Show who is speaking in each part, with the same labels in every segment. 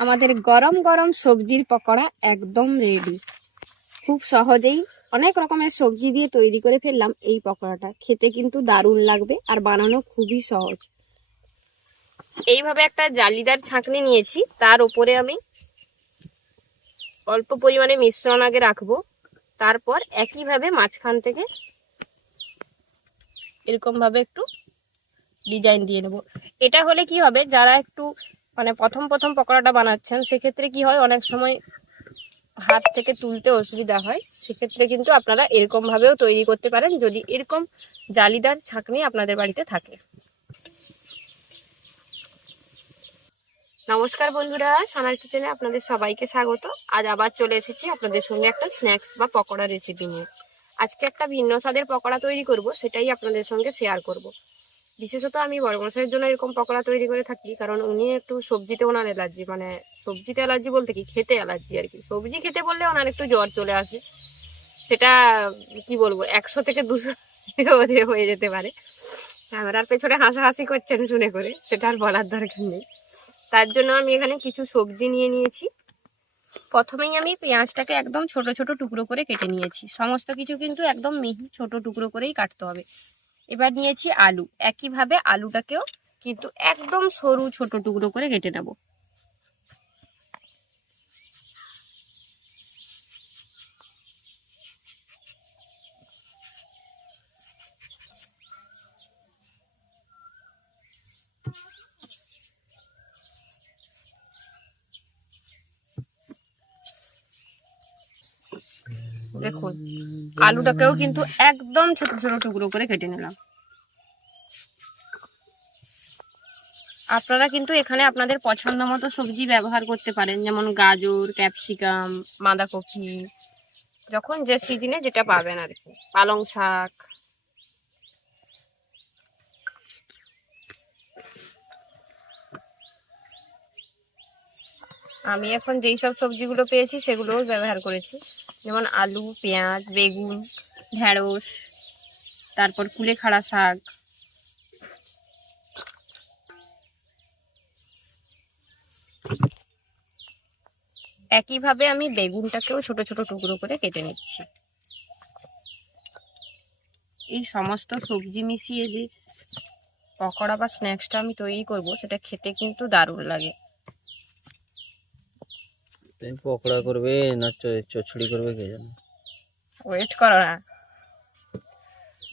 Speaker 1: আমাদের গরম গরম সবজির পকোড়া একদম রেডি খুব সহজেই অনেক রকমের সবজি দিয়ে তৈরি করে ফেললাম এই পকোড়াটা। খেতে কিন্তু দারুণ লাগবে আর বানানো খুবই সহজ। এইভাবে একটা জালিদার ছাঁকনি নিয়েছি। তার উপরে আমি অল্প পরিমাণে মিশ্রণ আগে রাখব। তারপর একইভাবে মাঝখান থেকে এরকমভাবে একটু ডিজাইন দিয়ে নেব। এটা হলে কি হবে? যারা একটু মানে প্রথম প্রথম পকোড়াটা বানাচ্ছেন, সেক্ষেত্রে কি হয়, অনেক সময় হাত থেকে তুলতে অসুবিধা হয়। সেক্ষেত্রে কিন্তু আপনারা এরকম ভাবেও তৈরি করতে পারেন, যদি এরকম জালিদার ছাঁকনি আপনাদের বাড়িতে থাকে। নমস্কার বন্ধুরা, সানার কিচেনে আপনাদের সবাইকে স্বাগত। আজ আবার চলে এসেছি আপনাদের সঙ্গে একটা স্ন্যাক্স বা পকোড়া রেসিপি নিয়ে। আজকে একটা ভিন্ন স্বাদের পকোড়া তৈরি করব, সেটাই আপনাদের সঙ্গে শেয়ার করব। বিশেষত আমি বড় মশাইয়ের জন্য এরকম পকোড়া তৈরি করে থাকি, কারণ উনি একটু সবজিতে ওনার অ্যালার্জি মানে সবজিতে অ্যালার্জি বলতে কি, খেতে অ্যালার্জি আর কি। সবজি খেতে বললে ওনার একটু জ্বর চলে আসে। সেটা কি বলব, একশো থেকে দুশো হয়ে যেতে পারে। ক্যামেরার পেছনে হাসাহাসি করছেন শুনে করে, সেটা আর বলার দরকার নেই। তার জন্য আমি এখানে কিছু সবজি নিয়ে নিয়েছি। প্রথমেই আমি পেঁয়াজটাকে একদম ছোট ছোট টুকরো করে কেটে নিয়েছি। সমস্ত কিছু কিন্তু একদম মিহি ছোট টুকরো করেই কাটতে হবে। এবার নিয়েছি আলু। একইভাবে আলুটাকেও কিন্তু একদম সরু ছোট টুকরো করে কেটে নেব। দেখুন আলুটাকেও কিন্তু একদম ছোট ছোট টুকরো করে কেটে নিলাম। আপনারা কিন্তু এখানে আপনাদের পছন্দ মতো সবজি ব্যবহার করতে পারেন যেমন গাজর ক্যাপসিকাম বাঁধাকপি যখন যে সিজনে যেটা পাবেন আর কি পালং শাক। আমি এখন যেই সব সবজিগুলো পেয়েছি সেগুলোও ব্যবহার করেছি। যেমন আলু, পেঁয়াজ, বেগুন ঢেঁড়স তারপর কুলেখাড়া শাক। একইভাবে আমি বেগুনটাকেও ছোট ছোট টুকরো করে কেটে নিচ্ছি। এই সমস্ত সবজি মিশিয়ে যে পকোড়া বা স্ন্যাক্সটা আমি তৈরি করব, সেটা খেতে কিন্তু দারুণ লাগে।
Speaker 2: তুমি পকোড়া করবে না চ- চচ্চড়ি করবে কে জানে?
Speaker 1: ওয়েট করো না।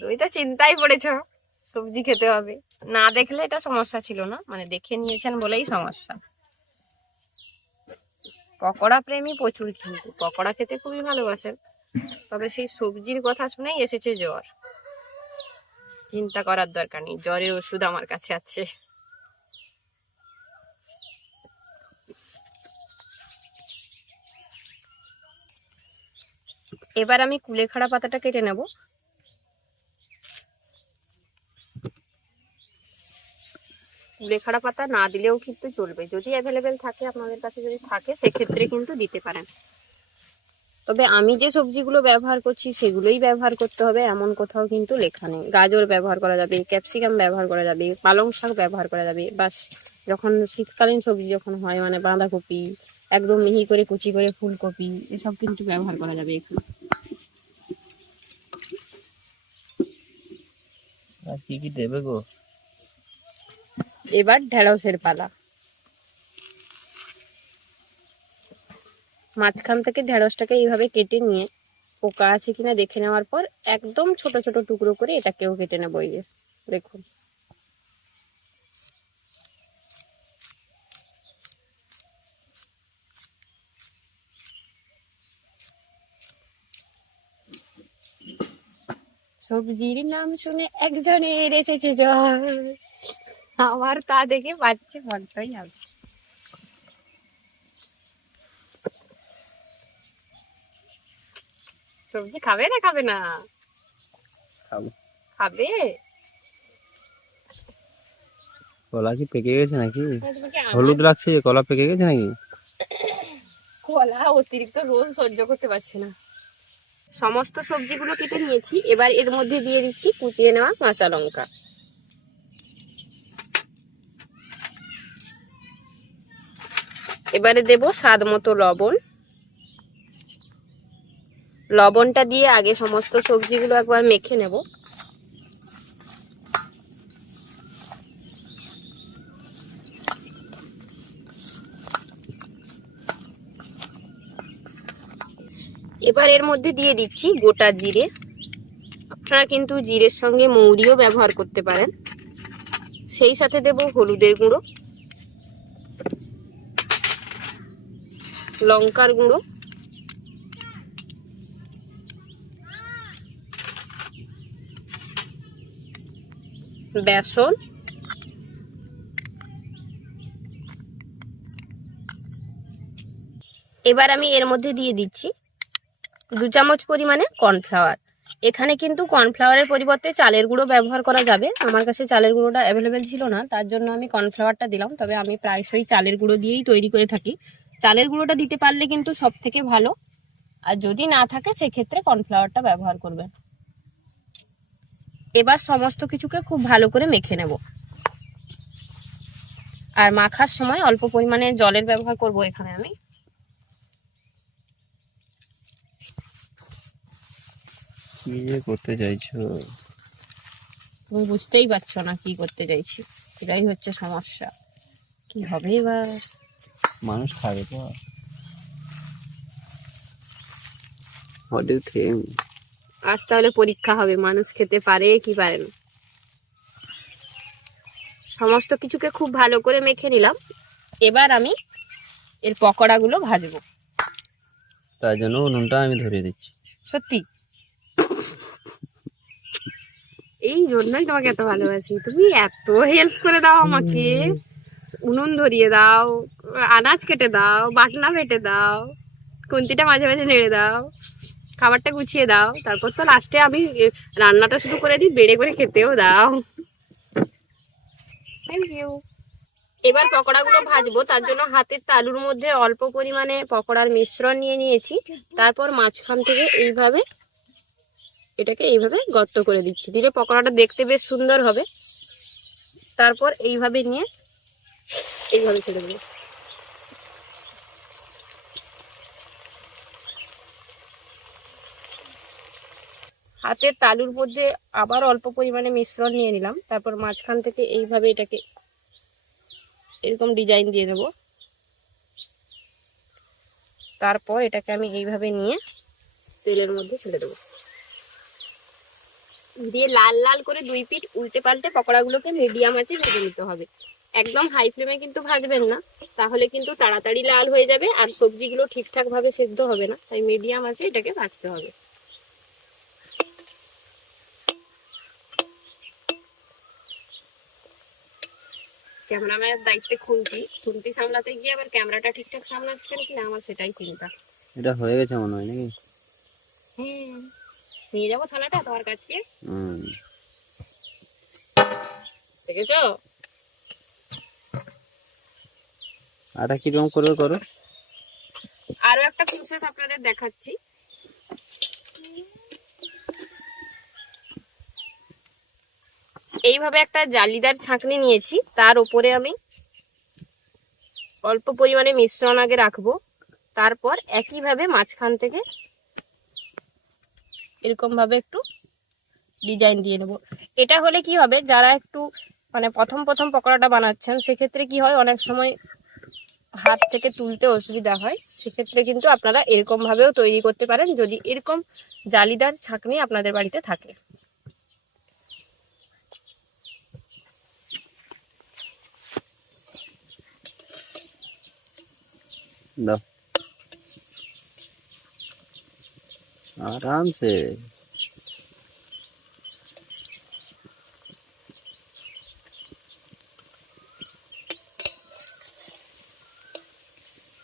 Speaker 1: তুমি তো চিন্তায় পড়েছ, সবজি খেতে হবে। না দেখলে এটা সমস্যা ছিল না মানে দেখে নিয়েছেন বলেই সমস্যা। পকোড়া প্রেমী প্রচুর কিন্তু, পকোড়া খেতে খুবই ভালোবাসেন। তবে সেই সবজির কথা শুনেই এসেছে জ্বর। চিন্তা করার দরকার নেই, জ্বরের ওষুধ আমার কাছে আছে। এবার আমি কুলেখাড়া পাতাটা কেটে নেব। কুলেখাড়া পাতা না দিলেও কিন্তু চলবে। যদি অ্যাভেলেবেল থাকে, আপনাদের কাছে যদি থাকে, সেক্ষেত্রে কিন্তু দিতে পারেন। তবে আমি যে সবজিগুলো ব্যবহার করছি, সেগুলোই ব্যবহার করতে হবে। এমন কোথাও কিন্তু লেখা নেই। গাজর ব্যবহার করা যাবে, ক্যাপসিকাম ব্যবহার করা যাবে, পালং শাক ব্যবহার করা যাবে। বা যখন শীতকালীন সবজি যখন হয় মানে বাঁধাকপি, একদম মিহি করে কুচি করে ফুলকপি, এসব কিন্তু ব্যবহার করা যাবে এখানে।
Speaker 2: কি কি দেবে গো?
Speaker 1: এবার ঢেঁড়সের পালা। মাঝখান থেকে ঢেঁড়সটাকে এইভাবে কেটে নিয়ে, পোকা আছে কিনা দেখে নেওয়ার পর একদম ছোট ছোট টুকরো করে এটাকেও কেটে নেব এই দেখুন। সবজির নাম শুনে একজনের এসেছে জ্বর আমার তা দেখে বাচ্চা বড্ডই হবে। সবজি খাবে না খাবে না?
Speaker 2: খাবে। কলা কি পেকে গেছে নাকি? হলুদ লাগছে কলা পেকে গেছে নাকি?
Speaker 1: কলা অতিরিক্ত রোল সহ্য করতে পারছে না। সমস্ত সবজিগুলো কেটে নিয়েছি। এবার এর মধ্যে দিয়ে দিচ্ছি কুচিয়ে নেওয়া কাঁচা লঙ্কা। এবারে দেব স্বাদ মতো লবণ। লবণটা দিয়ে আগে সমস্ত সবজিগুলো একবার মেখে নেব। এবার এর মধ্যে দিয়ে দিচ্ছি গোটা জিরে। আপনারা কিন্তু জিরের সঙ্গে মৌরিও ব্যবহার করতে পারেন। সেই সাথে দেব হলুদের গুঁড়ো। লঙ্কার গুঁড়ো। বেসন। এবার আমি এর মধ্যে দিয়ে দিচ্ছি দু চামচ পরিমাণে কর্নফ্লাওয়ার। এখানে কিন্তু কর্নফ্লাওয়ারের পরিবর্তে চালের গুঁড়ো ব্যবহার করা যাবে। আমার কাছে চালের গুঁড়োটা অ্যাভেলেবেল ছিল না, তার জন্য আমি কর্নফ্লাওয়ারটা দিলাম। তবে আমি প্রায়শই চালের গুঁড়ো দিয়েই তৈরি করে থাকি। চালের গুঁড়োটা দিতে পারলে কিন্তু সব থেকে ভালো। আর যদি না থাকে, সেক্ষেত্রে কর্নফ্লাওয়ারটা ব্যবহার করবেন। এবার সমস্ত কিছুকে খুব ভালো করে মেখে নেব। আর মাখার সময় অল্প পরিমাণে জলের ব্যবহার করব এখানে আমি।
Speaker 2: কি যে করতে চাইছো?
Speaker 1: তুমি বুঝতেই পারছ না কি করতে চাইছি। এটাই হচ্ছে সমস্যা। কি হবে এবার?
Speaker 2: মানুষ খাবে তো। হোয়াট থিঙ্ক
Speaker 1: আজ তাহলে পরীক্ষা হবে মানুষ খেতে পারে কি পারে না। সমস্ত কিছুকে খুব ভালো করে মেখে নিলাম। এবার আমি এর পকোড়াগুলো ভাজবো।
Speaker 2: তার জন্য উনুনটা আমি ধরিয়ে দিচ্ছি।
Speaker 1: সত্যি? এই জন্যই তোমাকে এত ভালোবাসি। তুমি এত হেল্প করে দাও আমাকে। উনুন ধরিয়ে দাও আনাজ কেটে দাও বাটনা বেটে দাও কুন্তিটা মাঝে মাঝে নেড়ে দাও খাবারটা গুছিয়ে দাও তারপর তো লাস্টে আমি রান্নাটা শুরু করে দিই বেড়ে করে খেতেও দাও। থ্যাংক ইউ এবার পকোড়াগুলো ভাজবো তার জন্য হাতের তালুর মধ্যে অল্প পরিমাণে পকোড়ার মিশ্রণ নিয়ে নিয়েছি। তারপর মাঝখান থেকে এইভাবে এটাকে এইভাবে গর্ত করে দিচ্ছি। দিলে পকোড়াটা দেখতে বেশ সুন্দর হবে। তারপর এইভাবে নিয়ে এইভাবে ছেড়ে দেবো। হাতের তালুর মধ্যে আবার অল্প পরিমাণে মিশ্রণ নিয়ে নিলাম। তারপর মাঝখান থেকে এইভাবে এটাকে এরকম ডিজাইন দিয়ে দেবো। তারপর এটাকে আমি এইভাবে নিয়ে তেলের মধ্যে ছেড়ে দেবো। দিয়ে লাল লাল করে দুই পিঠ উল্টে পাল্টে পকোড়াগুলোকে মিডিয়াম আঁচে ভেজে নিতে হবে। একদম হাই ফ্লেমে কিন্তু ভাজবেন না। তাহলে কিন্তু তাড়াতাড়ি লাল হয়ে যাবে আর সবজিগুলো ঠিকঠাক ভাবে সেদ্ধ হবে না। তাই মিডিয়াম আছে এটাকে ভাজতে হবে। ক্যামেরাম্যানের দায়িত্বে খুন্তি। খুন্তি সামলাতে গিয়ে আবার ক্যামেরাটা ঠিকঠাক সামলাচ্ছেন কিনা আমার সেটাই চিন্তা।
Speaker 2: এটা হয়ে গেছে মনে হয় নাকি?
Speaker 1: হ্যাঁ। নিয়ে যাব থালাটা তোমার কাছে দেখেছ?
Speaker 2: আটা কীরকম করবে করো?
Speaker 1: আরও একটা প্রসেস আপনাদের দেখাচ্ছি। এইভাবে একটা জালিদার ছাঁকনি নিয়েছি তার উপরে আমি অল্প পরিমাণে মিশ্রণ আগে রাখব তারপর একইভাবে মাঝখান থেকে এরকম ভাবে একটু ডিজাইন দিয়ে নেব। এটা হলে কি হবে, যারা একটু মানে প্রথম প্রথম পকোড়াটা বানাচ্ছেন, সেক্ষেত্রে কি হয়, অনেক সময় হাত থেকে তুলতে অসুবিধা হয়। সেক্ষেত্রে কিন্তু আপনারা এরকম ভাবেও তৈরি করতে পারেন, যদি এরকম জালিদার ছাঁকনি আপনাদের বাড়িতে থাকে।
Speaker 2: দাও। আরামসে।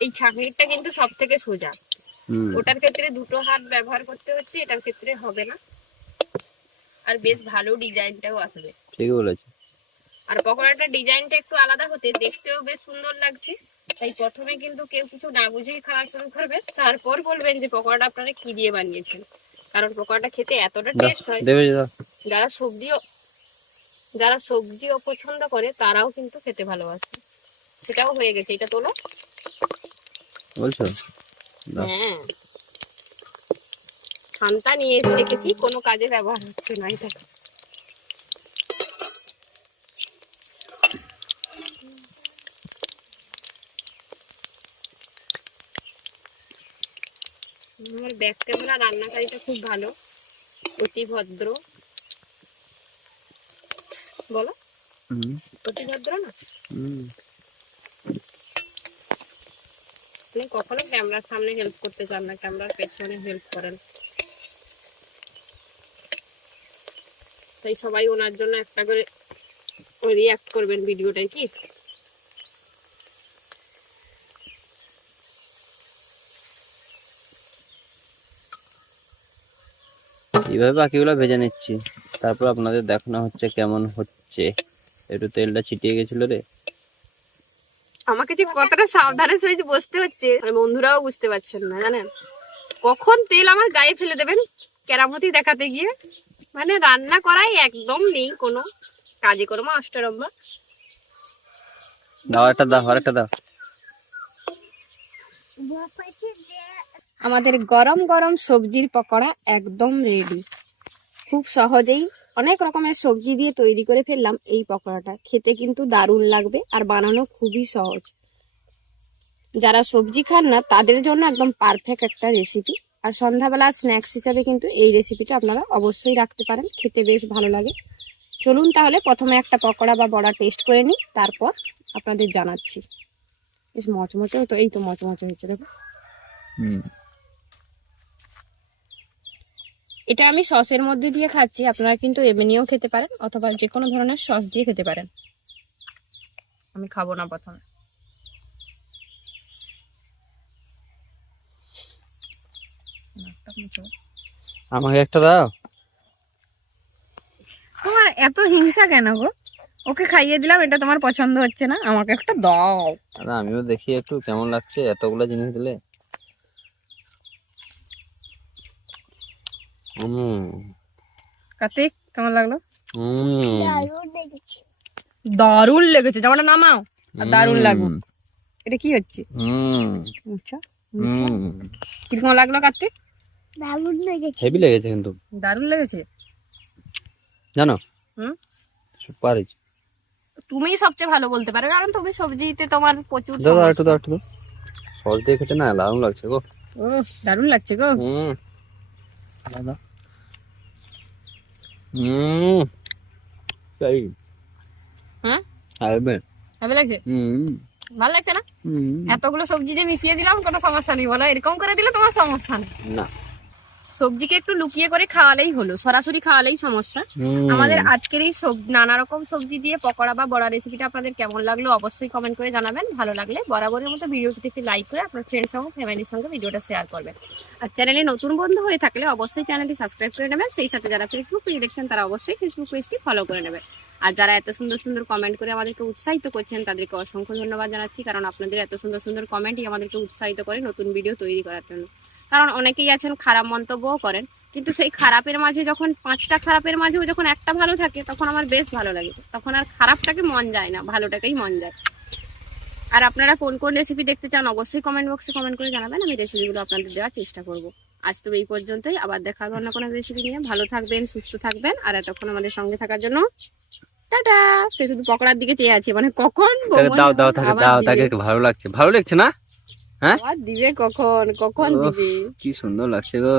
Speaker 1: এই ছাকনিরটা কিন্তু সব থেকে সোজা ওটার ক্ষেত্রে দুটো হাত ব্যবহার করতে হচ্ছে এটার ক্ষেত্রে হবে না। আর বেশ ভালো ডিজাইনটাও আসবে।
Speaker 2: ঠিক বলেছ।
Speaker 1: আর পকোড়াটার ডিজাইনটা একটু আলাদা হতে দেখতেও বেশ সুন্দর লাগছে। তাই প্রথমে কিন্তু কেউ কিছু না বুঝেই খাওয়া শুরু করবে। তারপর বলবেন যে পকোড়াটা আপনারা কি দিয়ে বানিয়েছেন? কারণ পকোড়াটা খেতে এতটা টেস্ট হয় যারা সবজিও যারা সবজি অপছন্দ করে তারাও কিন্তু খেতে ভালোবাসে। সেটাও হয়ে গেছে। এটা তোলো।
Speaker 2: বলছো?
Speaker 1: হ্যাঁ। ছানটা নিয়ে এসে রেখেছি। কোনো কাজে ব্যবহার হচ্ছে না এটা। আমার ব্যাক ক্যামেরা রান্নাকারীটা খুব ভালো। অতি ভদ্র। বলো। অতি ভদ্র না? আপনি কখনো ক্যামেরার সামনে হেল্প করতে চান না ক্যামেরার পেছনে হেল্প করেন। তাই সবাই ওনার জন্য একটা করে রিয়াক্ট করবেন ভিডিওটাই কি?
Speaker 2: এইভাবে বাকিগুলো ভেজে নিচ্ছি। তারপর আপনাদের দেখানো হচ্ছে কেমন হচ্ছে। একটু তেলটা ছিটিয়ে গেছিল রে।
Speaker 1: আমাকে যে কতটা সাবধানের সহিত বসতে হচ্ছে মানে বন্ধুরাও বুঝতে পারছেন না জানেন? কখন তেল আমার গায়ে ফেলে দেবেন? কেরামতি দেখাতে গিয়ে। মানে রান্না করাই একদম নেই কোনো কাজে কর্ম অষ্টরম্বা
Speaker 2: দাও একটা দাও আর একটা দাও
Speaker 1: আমাদের গরম গরম সবজির পকোড়া একদম রেডি খুব সহজেই অনেক রকমের সবজি দিয়ে তৈরি করে ফেললাম এই পকোড়াটা। খেতে কিন্তু দারুণ লাগবে আর বানানো খুবই সহজ। যারা সবজি খান না, তাদের জন্য একদম পারফেক্ট একটা রেসিপি আর সন্ধ্যাবেলা স্ন্যাক্স হিসাবে কিন্তু এই রেসিপিটা আপনারা অবশ্যই রাখতে পারেন। খেতে বেশ ভালো লাগে। চলুন তাহলে প্রথমে একটা পকোড়া বা বড়া টেস্ট করে নিই, তারপর আপনাদের জানাচ্ছি। বেশ মচমচে তো, এই তো মচমচে হয়েছে দেখো
Speaker 2: হুম।
Speaker 1: এটা আমি সসের মধ্যে দিয়ে খাচ্ছি। আপনারা কিন্তু এমনিও খেতে পারেন অথবা যে কোনো ধরনের সস দিয়ে খেতে পারেন। আমি খাব না প্রথমে।
Speaker 2: আমাকে একটা দাও।
Speaker 1: তোমার এত হিংসা কেন গো? ওকে খাইয়ে দিলাম এটা তোমার পছন্দ হচ্ছে না আমাকে একটা দাও।
Speaker 2: দাদা আমিও দেখি একটু কেমন লাগছে এতগুলো জিনিস দিলে।
Speaker 1: কার্তিক কেমন লাগল? দারুণ লেগেছে জামাটা নামাও। আর দারুণ এটা কি হচ্ছে? আচ্ছা কীরকম লাগল কার্তিক?
Speaker 2: হেভি লেগেছে। কিন্তু।
Speaker 1: দারুণ লেগেছে?
Speaker 2: জানো?
Speaker 1: হুম?
Speaker 2: সুপার
Speaker 1: তুমিই সবচেয়ে ভালো বলতে পারো কারণ তুমি সবজিতে তোমার প্রচুর
Speaker 2: দাও একটু। দাও একটু দাও। সস দিয়ে খেতে না দারুণ লাগছে গো।
Speaker 1: দারুণ লাগছে গো।
Speaker 2: হুম। হুম সেই
Speaker 1: হ্যাঁ? লাগছে?
Speaker 2: হুম।
Speaker 1: ভালো লাগছে না? এতগুলো সবজি দিয়ে মিশিয়ে দিলাম কোনো সমস্যা নেই। বলো এরকম করে দিলে তোমার সমস্যা নেই।
Speaker 2: না।
Speaker 1: সবজিকে একটু লুকিয়ে করে খাওয়ালেই হলো সরাসরি খাওয়ালেই সমস্যা। আমাদের আজকের এই সব- নানা রকম সবজি দিয়ে পকোড়া বা বড়া রেসিপিটা আপনাদের কেমন লাগল অবশ্যই কমেন্ট করে জানাবেন। ভালো লাগলে বরাবরের মতো ভিডিওটিতে একটি লাইক করে আপনার ফ্রেন্ড সঙ্গে ফ্যামিলির সঙ্গে ভিডিওটা শেয়ার করবেন। আর চ্যানেলে নতুন বন্ধু হয়ে থাকলে অবশ্যই চ্যানেলটি সাবস্ক্রাইব করে নেবেন। সেই সাথে যারা ফেসবুক পেজ দেখছেন তারা অবশ্যই ফেসবুক পেজটি ফলো করে নেবেন। আর যারা এত সুন্দর সুন্দর কমেন্ট করে আমাদেরকে উৎসাহিত করছেন তাদেরকে অসংখ্য ধন্যবাদ জানাচ্ছি। কারণ আপনাদের এত সুন্দর সুন্দর কমেন্টই আমাদেরকে উৎসাহিত করে নতুন ভিডিও তৈরি করার জন্য। কারণ অনেকেই আছেন খারাপ মন্তব্যও করেন। কিন্তু সেই খারাপের মাঝে যখন পাঁচটা খারাপের মাঝেও যখন একটা ভালো থাকে তখন আমার বেশ ভালো লাগে। তখন আর খারাপটাকে মন যায় না ভালোটাকেই মন যায়। আর আপনারা কোন কোন রেসিপি দেখতে চান অবশ্যই কমেন্ট বক্সে কমেন্ট করে জানাবেন। আমি রেসিপিগুলো আপনাদের দেওয়ার চেষ্টা করব। আজ তো এই পর্যন্তই। আবার দেখা হবে অন্য কোনো রেসিপি নিয়ে। ভালো থাকবেন সুস্থ থাকবেন। আর এতক্ষণ আমাদের সঙ্গে থাকার জন্য টাটা! সে শুধু পকড়ার দিকে চেয়ে আছে। মানে কখন
Speaker 2: দাও দাও
Speaker 1: আবার
Speaker 2: দাও তাকে ভালো লাগছে। ভালো লাগছে না? হ্যাঁ?
Speaker 1: দিবে কখন? কখন
Speaker 2: দিবি
Speaker 1: দিবে?
Speaker 2: কি সুন্দর লাগছে গো।